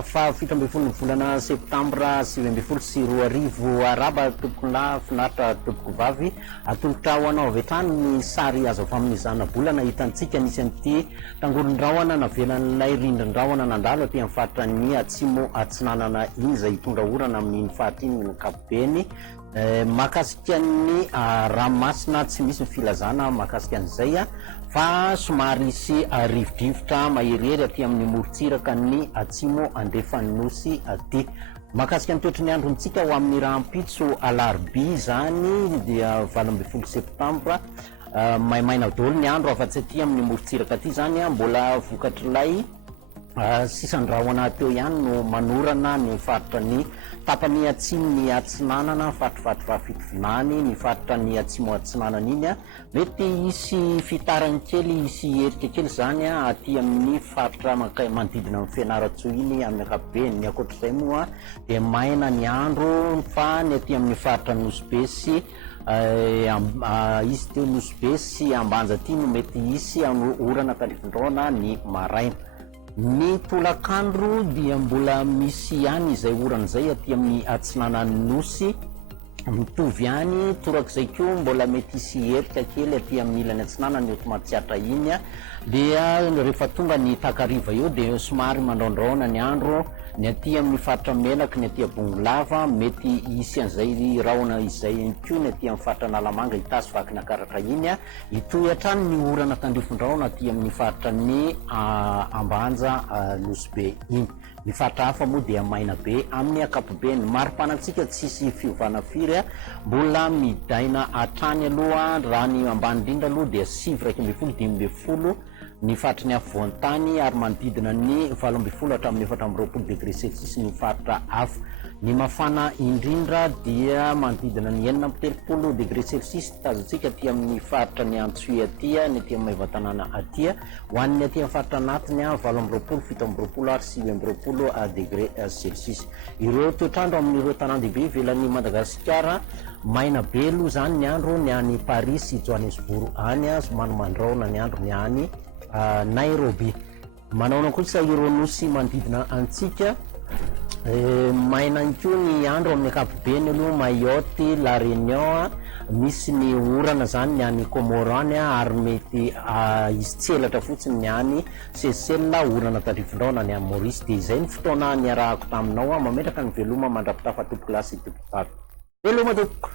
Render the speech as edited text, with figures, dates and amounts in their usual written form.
talata fa 17 volana septambra 2024 araba tompokolahy finaritra tompoko vavy atolotra ho anao avy hatrany ny sary azo avy amin'ny zana-bolana hitantsika nisy an'ity tangoron-drahona navelan'ilay rindrin-drahona nandalo aty amin'ny faritra ny atsimo atsinanana iny izay hitondra orana amin'iny faritra iny ny kapobeny mahakasika ny ranomasina tsy misy filazana mahakasika an'izay fa somary sy rivodrivotra maherihery aty amin'ny morontsiraka ny atsimo andrefan'ny nosy aty mahakasika ny toetrany androntsika ho amin'ny rahampitso alarobia zany dia 20 septambra maimaina daholo ny andro afa-tsy aty amin'ny morontsiraka aty zany mbola vokatr'ilay sisan-drahona teo ihany no manorana ny faritra ny tapany atsimo ny atsinanana fatifatry fitovinany ny faritra ny atsimo atsinanana iny mety isy fitarany kely isy herika kely zany aty amin'ny faritra manodidina amin'ny fianaratsoa iny amin'ny ankapobeny ny akoatr'izay moa dia maina ny andro fa ny aty amin'ny faritra nosbe sy izy teo nosbe sy ambanja aty no mety isy orana tandrifon-drahona ny maraina. Ny tolakandro dia mbola misy ihany izay orana izay aty amin'ny atsinanan'ny nosy mitovy ihany torak'izay koa mbola mety isy herika kely aty amin'ny ilany atsinana ny otomatsiatra iny dia rehefa tonga ny takariva eo dia somary mandraondraona ny andro ny aty amin'ny faritra menaka ny aty abongolava mety isy an'izay rahona izay koa ny aty amin'ny faritra nalamanga hitasy vaky ny akaratra iny hitoy hatrany ny orana tandrifon-drahona aty amin'ny faritra ny ambanja nosbe iny ny faritra hafa moa dia maina be amin'ny akapobeny maripanatsika tsisy fiovana firy mbola midaina hatrany aloha raha ny ambany indrindra aloha dia 7-5 ny faritra ny afovoan-tany ary manodidina ny 12 hatramin'ny 14 degré celsius ny faritra hafa ny mafana indrindra dia manodidina ny 9 degré celsius tazantsika aty amin'ny faritra ny antsoy aty ny aty amin'ny maivan-tanàna aty ho an'ny aty amin'ny faritra anatiny 12 ary 9 degré celsius ireo toetrandro amin'ireo tanàn-dehibe ivelan'ny Madagascar maina be aloha zany ny andro ny any Paris sy Johannesburg any somary mandraona ny andro ny any Nairobi manaona kosa ireo nosy manodidina antsika maina koa ny andro amin'ny ankapobeny aloha Mayotte, La Réunion misy ny orana zany ny any Comorany ary mety izy tselatra fotsiny ny any Seychelles orana tandrifon-drahona ny any Maurice dia izay ny fotoana niarahako taminao mametraka ny veloma mandrapitafa tompoko lasy tompoko vavy veloma tompoko.